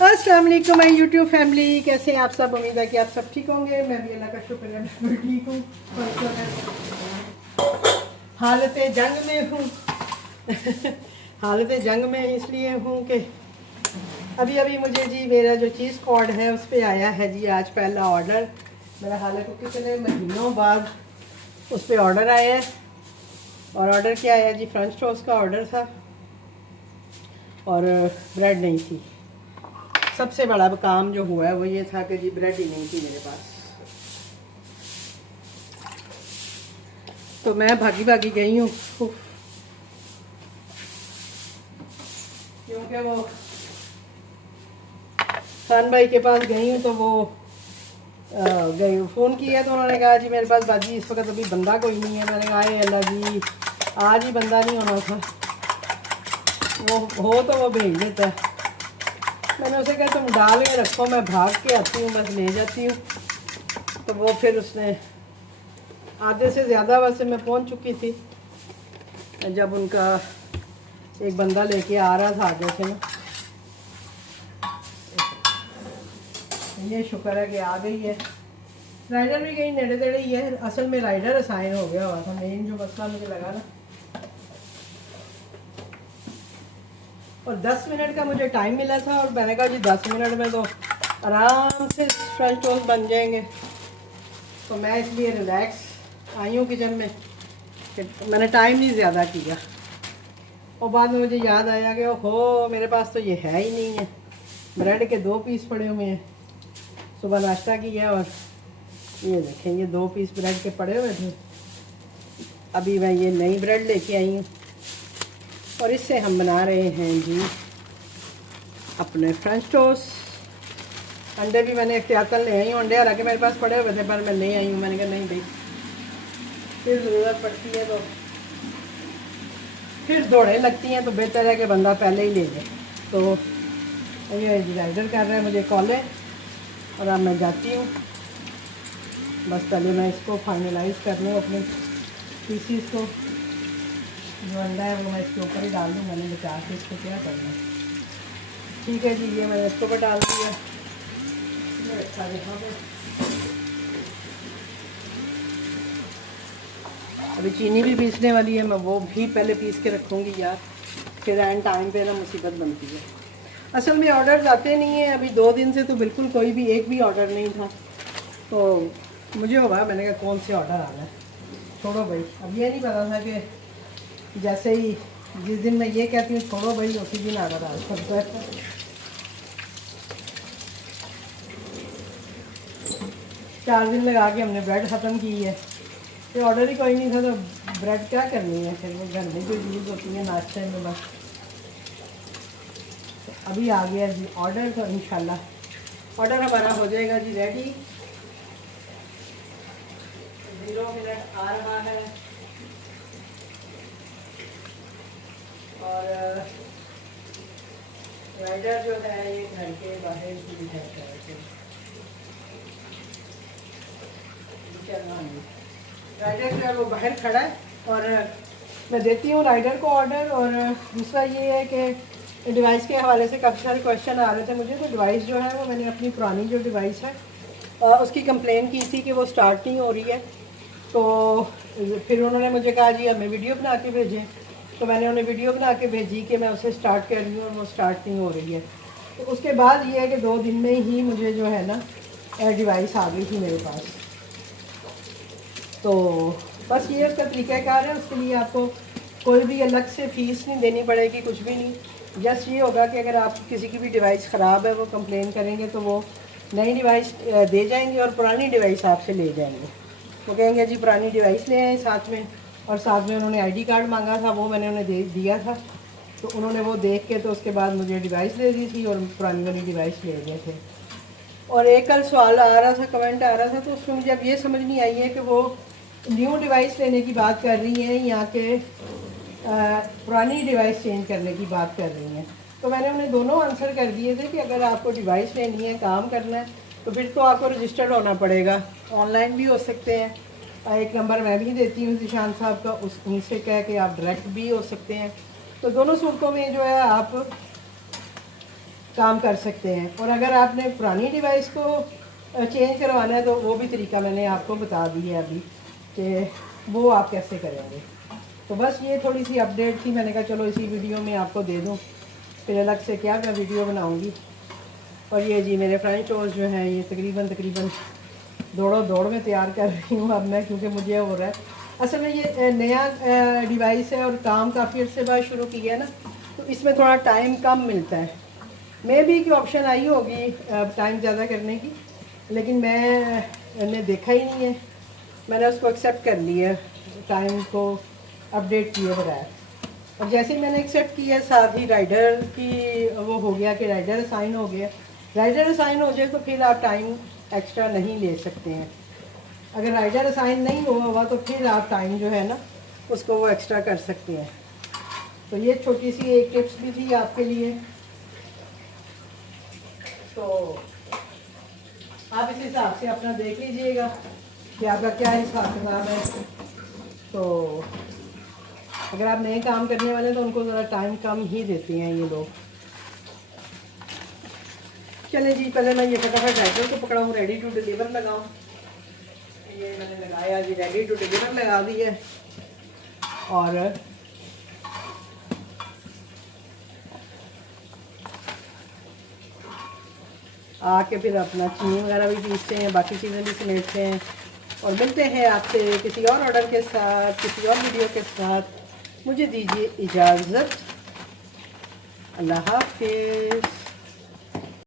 अस्सलाम वालेकुम my YouTube family, कैसे हैं आप सब। उम्मीद है कि आप सब ठीक होंगे। मैं भी अल्लाह का शुक्र है मैं ठीक हूँ। हालत जंग में हूँ हालत जंग में इसलिए हूँ कि अभी अभी मुझे जी मेरा जो चीज़ कॉर्ड है उस पर आया है जी आज पहला ऑर्डर। मेरा हालांकि कितने महीनों बाद उस पर ऑर्डर आया है। और ऑर्डर क्या आया जी, फ्रेंच टोस्ट का ऑर्डर था और ब्रेड नहीं थी। सबसे बड़ा काम जो हुआ है वो ये था कि जी ब्रेड ही नहीं थी मेरे पास। तो मैं भागी भागी गई हूँ क्योंकि वो खान भाई के पास गई हूँ तो वो गई फ़ोन किया तो उन्होंने कहा जी मेरे पास बाजी इस वक्त अभी बंदा कोई नहीं है। मैंने कहा अल्लाह जी आज ही बंदा नहीं होना था, वो हो तो वो भेज देता है। मैंने उसे कहा तुम डाल के रखो, मैं भाग के आती हूँ, बस ले जाती हूँ। तो वो फिर उसने आधे से ज़्यादा वैसे मैं पहुँच चुकी थी जब उनका एक बंदा लेके आ रहा था आगे से ना। ये शुक्र है कि आ गई है। राइडर भी कहीं नेड़े तेड़े ही है। असल में राइडर असाइन हो गया हुआ था, मेन जो मसला मुझे लगा ना। और 10 मिनट का मुझे टाइम मिला था और मैंने कहा जी 10 मिनट में तो आराम से फ्रेंच टोस्ट बन जाएंगे। तो मैं इसलिए रिलैक्स आई हूँ किचन में कि मैंने टाइम नहीं ज़्यादा किया। और बाद में मुझे याद आया कि ओहो मेरे पास तो ये है ही नहीं है। ब्रेड के 2 पीस पड़े हुए हैं, सुबह नाश्ता किया और ये देखें ये 2 पीस ब्रेड के पड़े हुए थे। अभी मैं ये नई ब्रेड लेके आई हूँ और इससे हम बना रहे हैं जी अपने फ्रेंच टोस्ट। अंडे भी मैंने एहतियातन ले आई हूँ। अंडे हालांकि मेरे पास पड़े हुए थे पर मैं ले आई हूँ। मैंने कहा नहीं भाई फिर ज़रूरत पड़ती है तो फिर दौड़े लगती हैं, तो बेहतर है कि बंदा पहले ही ले ले। तो ये राइडर कर रहा है मुझे कॉलें और अब मैं जाती हूँ। बस पहले मैं इसको फाइनलाइज़ कर लूँ अपने पीसीस को। जो अंडा है वो मैं इसके ऊपर ही डाल दूँ। मैंने बचा के इसको क्या करना। ठीक है जी, ये मैंने इसको ऊपर डाल दिया। अच्छा यहाँ पे अभी चीनी भी पीसने वाली है, मैं वो भी पहले पीस के रखूँगी यार, फिर एंड टाइम पे ना मुसीबत बनती है। असल में ऑर्डर आते नहीं है। अभी 2 दिन से तो बिल्कुल कोई भी एक भी ऑर्डर नहीं था। तो मुझे होगा मैंने कहा कौन से ऑर्डर आना है, छोड़ो भाई। अब ये नहीं पता था कि जैसे ही जिस दिन मैं ये कहती हूँ छोड़ो भाई उसी दिन ऑर्डर आ सकता है। 4 दिन लगा के हमने ब्रेड ख़त्म की है। ये ऑर्डर ही कोई नहीं था तो ब्रेड क्या करनी है, फिर वो घर में जो यूज़ होती है नाश्ते में बस। तो अभी आ गया जी ऑर्डर, तो इंशाल्लाह ऑर्डर हमारा हो जाएगा जी रेडी। 0 मिनट आ रहा है और राइडर जो है ये घर के बाहर ही है। राइडर जो है वो बाहर खड़ा है और मैं देती हूँ राइडर को ऑर्डर। और दूसरा ये है कि डिवाइस के हवाले से काफ़ी सारे क्वेश्चन आ रहे थे मुझे। तो डिवाइस जो है वो मैंने अपनी पुरानी जो डिवाइस है उसकी कंप्लेन की थी कि वो स्टार्ट नहीं हो रही है। तो फिर उन्होंने मुझे कहा जी हमें वीडियो बना के भेजें। तो मैंने उन्हें वीडियो बना के भेजी कि मैं उसे स्टार्ट कर रही हूँ और वो स्टार्ट नहीं हो रही है। तो उसके बाद ये है कि 2 दिन में ही मुझे जो है ना डिवाइस आ गई थी मेरे पास। तो बस ये उसका तरीक़ाकार है। उसके लिए आपको कोई भी अलग से फ़ीस नहीं देनी पड़ेगी, कुछ भी नहीं। जस्ट ये होगा कि अगर आप किसी की भी डिवाइस ख़राब है वो कंप्लेन करेंगे तो वो नई डिवाइस दे जाएंगे और पुरानी डिवाइस आपसे ले जाएंगे। वो कहेंगे जी पुरानी डिवाइस ले आए साथ में, और साथ में उन्होंने आईडी कार्ड मांगा था, वो मैंने उन्हें दे दिया था। तो उन्होंने वो देख के तो उसके बाद मुझे डिवाइस दे दी थी और पुरानी वाली डिवाइस ले गए थे। और एक कल सवाल आ रहा था, कमेंट आ रहा था, तो उसमें मुझे अब ये समझ नहीं आई है कि वो न्यू डिवाइस लेने की बात कर रही हैं या कि पुरानी डिवाइस चेंज करने की बात कर रही हैं। तो मैंने उन्हें दोनों आंसर कर दिए थे कि अगर आपको डिवाइस लेनी है, काम करना है, तो फिर तो आपको रजिस्टर्ड होना पड़ेगा। ऑनलाइन भी हो सकते हैं, एक नंबर मैं भी देती हूँ जिशान साहब का, उस उनसे कह के आप डायरेक्ट भी हो सकते हैं। तो दोनों सूरतों में जो है आप काम कर सकते हैं। और अगर आपने पुरानी डिवाइस को चेंज करवाना है तो वो भी तरीका मैंने आपको बता दी है अभी कि वो आप कैसे करेंगे। तो बस ये थोड़ी सी अपडेट थी, मैंने कहा चलो इसी वीडियो में आपको दे दूँ, फिर अलग से क्या मैं वीडियो बनाऊँगी। और ये जी मेरे फ्रेंच टोस्ट जो हैं ये तकरीबन दौड़ो दौड़ में तैयार कर रही हूँ अब मैं, क्योंकि मुझे हो रहा है असल में ये नया डिवाइस है और काम काफ़ी अर्से बाद शुरू किया है ना, तो इसमें थोड़ा टाइम कम मिलता है। मे भी की ऑप्शन आई होगी टाइम ज़्यादा करने की, लेकिन मैंने देखा ही नहीं है, मैंने उसको एक्सेप्ट कर लिया टाइम को अपडेट किए बगैर। और जैसे ही मैंने एक्सेप्ट किया साथ ही राइडर की वो हो गया कि राइडर असाइन हो गया। राइडर असाइन हो जाए तो फिर आप टाइम एक्स्ट्रा नहीं ले सकते हैं। अगर राइडर असाइन नहीं हुआ तो फिर आप टाइम जो है ना उसको वो एक्स्ट्रा कर सकते हैं। तो ये छोटी सी एक टिप्स भी थी आपके लिए। तो आप इस हिसाब से अपना देख लीजिएगा कि आपका क्या हिसाब किताब है। तो अगर आप नए काम करने वाले हैं तो उनको ज़रा टाइम कम ही देते हैं ये लोग। चलें जी, पहले मैं ये फटाफट राइडर को पकड़ा हूँ, रेडी टू डिलीवर लगाऊँ। ये मैंने लगाया जी, रेडी टू डिलीवर लगा दी है। और आके फिर अपना चीनी वगैरह भी पीसते हैं, बाकी चीज़ें भी समेटते हैं। और मिलते हैं आपसे किसी और ऑर्डर के साथ, किसी और वीडियो के साथ। मुझे दीजिए इजाज़त। अल्लाह हाफ़िज़।